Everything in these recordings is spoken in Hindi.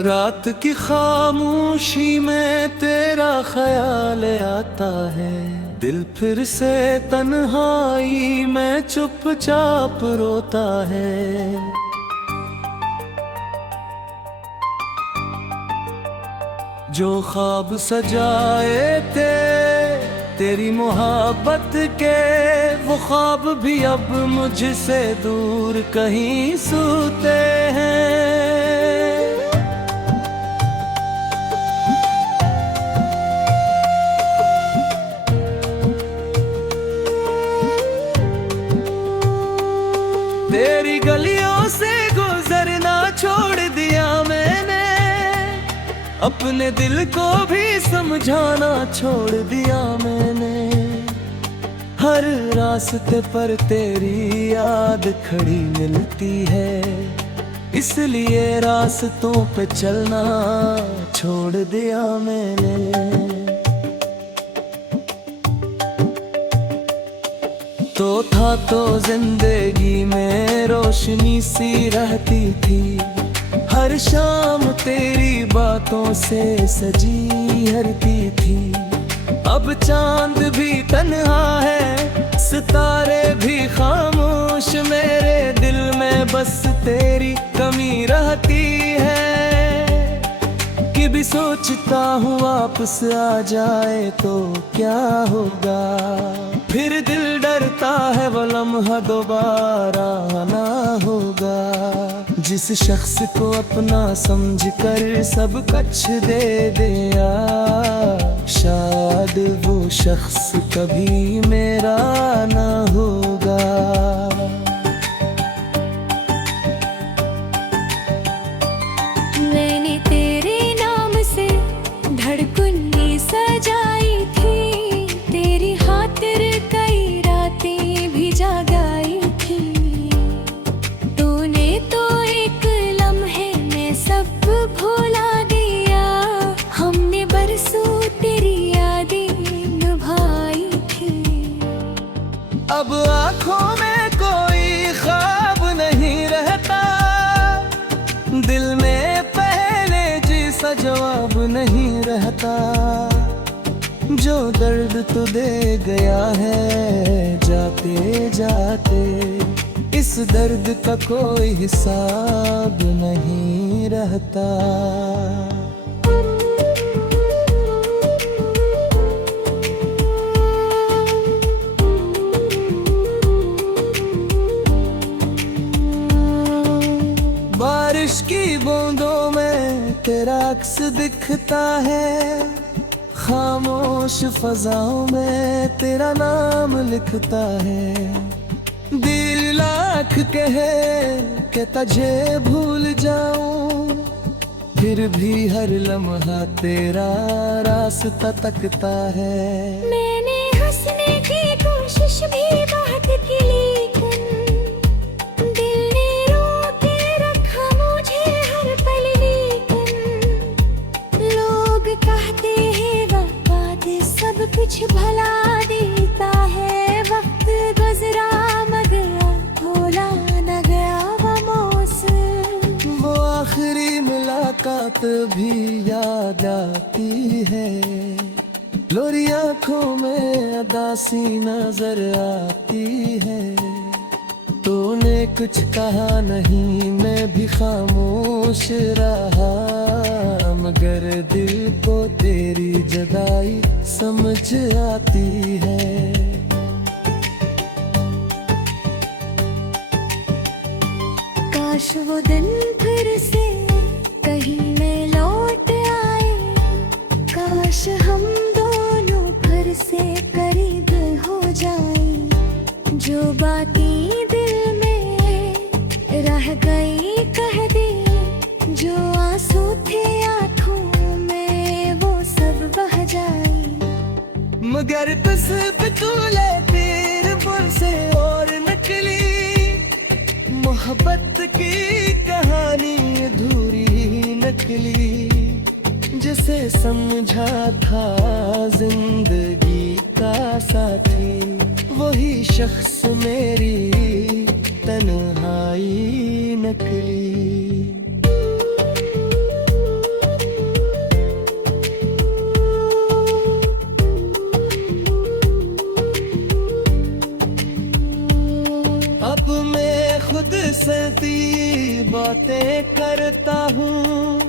रात की खामोशी में तेरा ख्याल आता है, दिल फिर से तन्हाई में चुपचाप रोता है। जो ख्वाब सजाए थे तेरी मोहब्बत के, वो ख्वाब भी अब मुझसे दूर कहीं सोते हैं। तेरी गलियों से गुजरना छोड़ दिया मैंने, अपने दिल को भी समझाना छोड़ दिया मैंने। हर रास्ते पर तेरी याद खड़ी मिलती है, इसलिए रास्तों पे चलना छोड़ दिया मैंने। तो था तो जिंदगी में रोशनी सी रहती थी, हर शाम तेरी बातों से सजी हरती थी। अब चांद भी तन्हा है, सितारे भी खामोश, मेरे दिल में बस तेरी कमी रहती है। कि भी सोचता हूँ वापस आ जाए तो क्या होगा, फिर दिल डरता है वो लम्हा दोबारा ना होगा। जिस शख्स को अपना समझ कर सब कुछ दे दिया, शायद वो शख्स कभी मेरा ना होगा। मैंने तेरे नाम से धड़कनें सजाई थी, तेरी खातिर कई रातें भी जगाई थी। तूने तो एक लम्हे में सब भुला दिया, हमने बरसों तेरी यादें निभाई थी। अब आँखों में कोई ख्वाब नहीं रहता, दिल में पहले जैसा जवाब नहीं रहता। जो दर्द तू दे गया है जाते जाते, इस दर्द का कोई हिसाब नहीं रहता। बारिश की बूंदों में तेरा अक्स दिखता है, खामोश फजाओं में तेरा नाम लिखता है। दिल लाख कहे कि तुझे भूल जाऊं, फिर भी हर लम्हा तेरा रास्ता तकता है। मैंने हंसने की कोशिश भी बहुत की, लेकिन दिल ने रोके रखा मुझे हर पल। लेकिन लोग कहते हैं वक्त सब कुछ भला देता है, वक्त गुजरा मगर भूला न गया वो मौसम। वो आखिरी मुलाकात भी याद आती है, लोरी आँखों में अदासी नजर आती है। तूने कुछ कहा नहीं, मैं भी खामोश रहा, मगर दिल को तेरी जुदाई समझ आती है। काश वो दिन फिर से कहीं में लौट आए, काश हम दोनों फिर से करीब हो जाए। जो बातें दिल में रह गई कह दे, जो आंसू थे आंखों में वो सब बह जाए। मगर तस्वीर तेरे पुर से और नकली, मोहब्बत की कहानी अधूरी नकली। जिसे समझा था जिंदगी का साथी, वही शख्स मेरी तन्हाई नकली। बातें करता हूँ,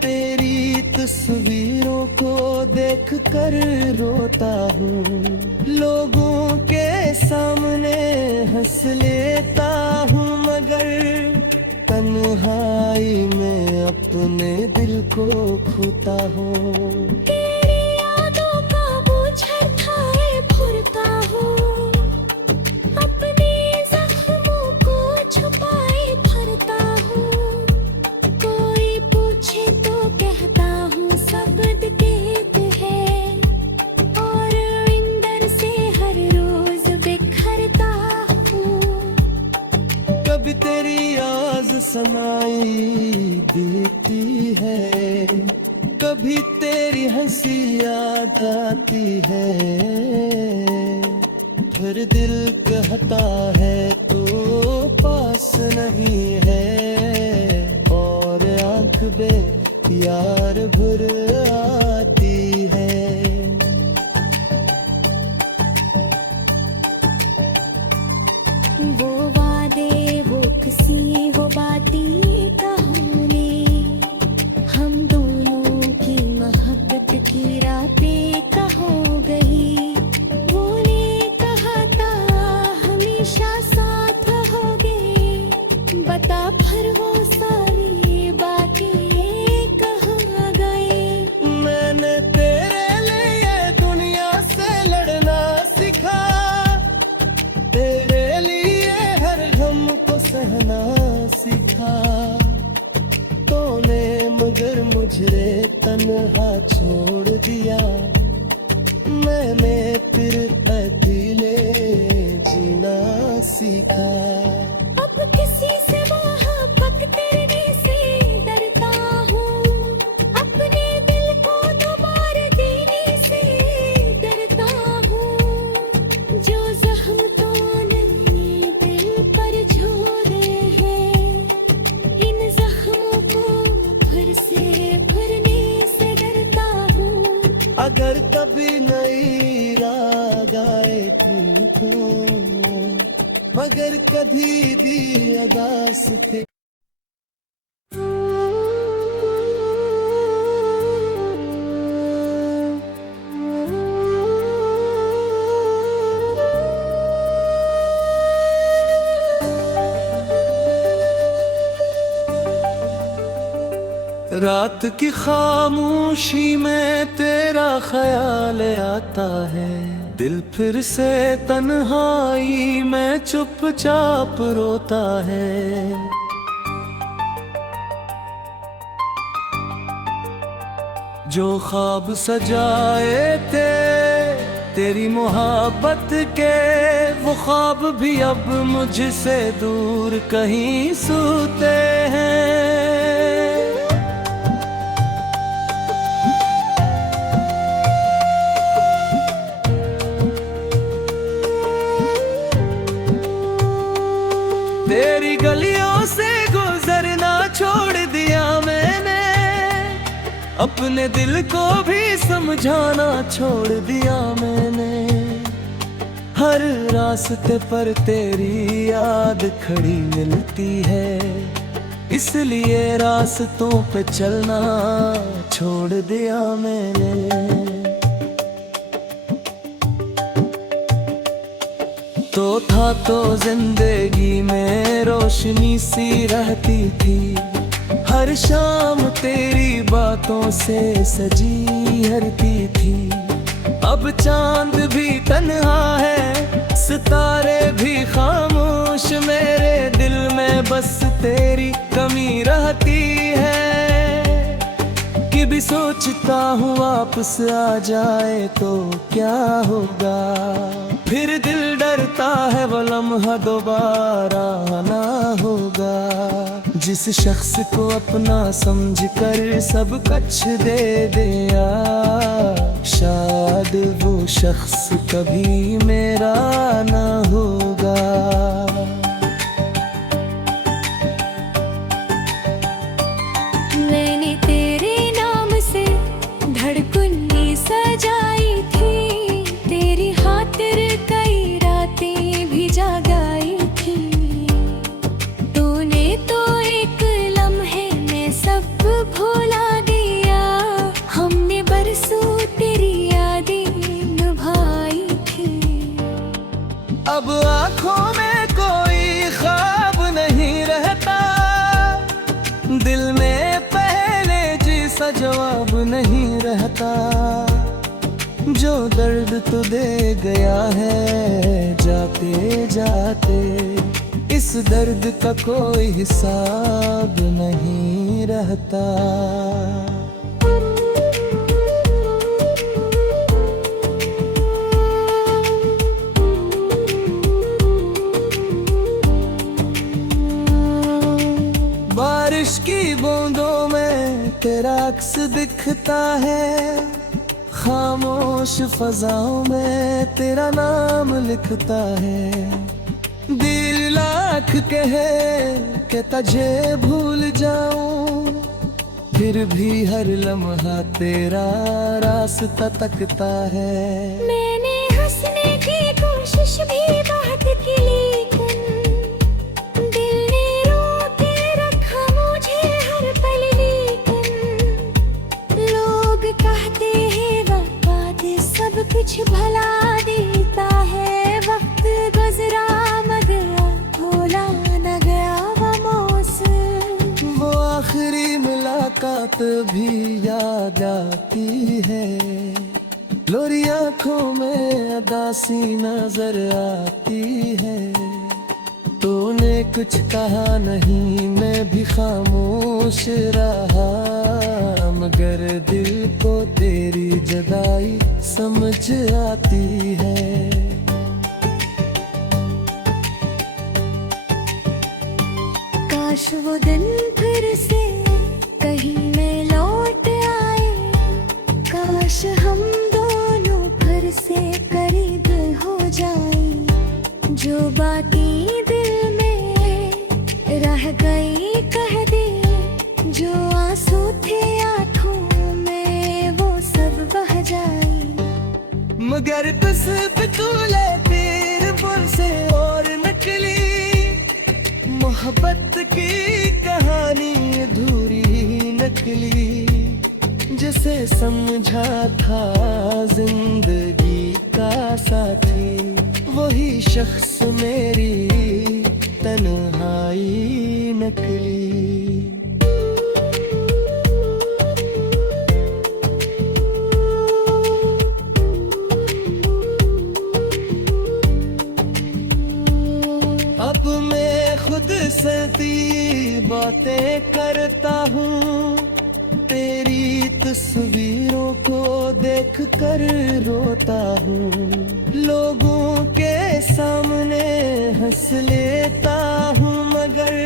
तेरी तस्वीरों को देख कर रोता हूँ। लोगों के सामने हंस लेता हूँ, मगर तन्हाई में अपने दिल को खोता हूँ। तेरी यादों का बोझ उठाए फिरता हूँ, अपने जख्मों को छुपाए फिरता हूँ। कोई पूछे तो कहता हूँ सब दिक्कत है, और अंदर से हर रोज बिखरता हूँ। कभी तेरी आवाज़ सुनाई देती है, कभी तेरी हंसी याद आती है। फिर दिल कहता है तो पास नहीं है, और आँख में यार भर आती है। वो वादे, वो किसी, वो बातें कहानी, हम दोनों की मोहब्बत की रातें कहाँ गई। वो ने कहा था हमेशा साथ रहोगे, बता फिर वो सारी बातें कहाँ गई। मैंने तेरे लिए दुनिया से लड़ना सीखा, तेरे लिए हर गम को सहना सीखा। तूने मगर मुझे तन्हा छोड़ दिया, मैंने फिर अकेले जीना सीखा। अब किसी से मोहब्बत करने से डरता हूँ, अपने दिल को दोबारा देने से डरता हूँ। जो जख्म तूने दिल पर छोड़े हैं, इन जख्मों को फिर से भरने से डरता हूँ। अगर कभी नई राग आए तो, मगर कभी भी अदास थे। रात की खामोशी में तेरा ख्याल आता है, दिल फिर से तन्हाई में चुपचाप रोता है। जो ख्वाब सजाए थे तेरी मोहब्बत के, वो ख्वाब भी अब मुझसे दूर कहीं सोते हैं। तेरी गलियों से गुजरना छोड़ दिया मैंने, अपने दिल को भी समझाना छोड़ दिया मैंने। हर रास्ते पर तेरी याद खड़ी मिलती है, इसलिए रास्तों पे चलना छोड़ दिया मैंने। तो था तो जिंदगी में रोशनी सी रहती थी, हर शाम तेरी बातों से सजी हरती थी। अब चांद भी तन्हा है, सितारे भी खामोश, मेरे दिल में बस तेरी कमी रहती है। कि भी सोचता हूँ वापस आ जाए तो क्या होगा, फिर दिल डरता है वो लम्हा दोबारा ना होगा। जिस शख्स को अपना समझ कर सब कुछ दे दिया, शायद वो शख्स कभी मेरा ना होगा। मैंने तेरे नाम से धड़कनें सजाई थी, तेरी खातिर कई रातें भी जगाई थी। तूने तो दिल में पहले जैसा जवाब नहीं रहता, जो दर्द तो दे गया है जाते जाते, इस दर्द का कोई हिसाब नहीं रहता। बारिश की बूंदों में तेरा अक्स दिखता है, खामोश फजाओं में तेरा नाम लिखता है। दिल लाख कहे कि तुझे भूल जाऊं, फिर भी हर लम्हा तेरा रास्ता तकता है। मैंने हंसने की कोशिश भी बहुत की, लेकिन दिल ने रोके रखा मुझे हर पल। लेकिन लोग कहते हैं वक्त सब कुछ भला देता है, वक्त गुजरा मगर भूला न गया वो मौसम। वो आखिरी मुलाकात भी याद आती है, लोरी आंखों में अदासी नजर आती है। तूने कुछ कहा नहीं, मैं भी खामोश रहा, मगर दिल को तेरी जुदाई समझ आती है। काश वो दिन फिर से कहीं में लौट आए, काश हम दोनों फिर से करीब हो जाए। जो बातें दिल में रह गई कह दे, जो आंसू थे आंखों में वो सब बह जाए। मगर बस बितूले तेरे पुर से और नकली, मोहब्बत की कहानी अधूरी नकली, जिसे समझा था जिंदगी का साथी, वही शख्स मेरी तन्हाई नकली। अब मैं खुद से ती बातें करता हूँ, तेरी तस्वीरों को देख कर रोता हूँ। लोगों के सामने हंस लेता हूँ, मगर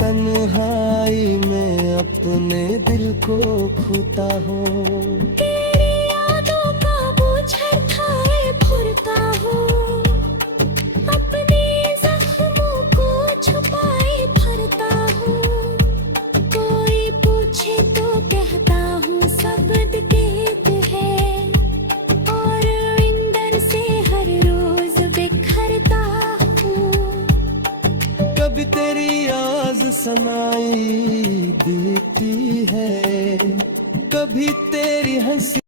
तन्हाई में अपने दिल को खोता हूँ। तेरी यादों का बोझ थाए फुरता हूँ, अपने जख्मों को छुपाए भरता हूँ। कोई पूछे तो कहता हूँ सब देते हैं, और अंदर से हर रोज बिखरता हूँ। कभी तेरी आवाज़ सुनाई देती है, कभी तेरी हंसी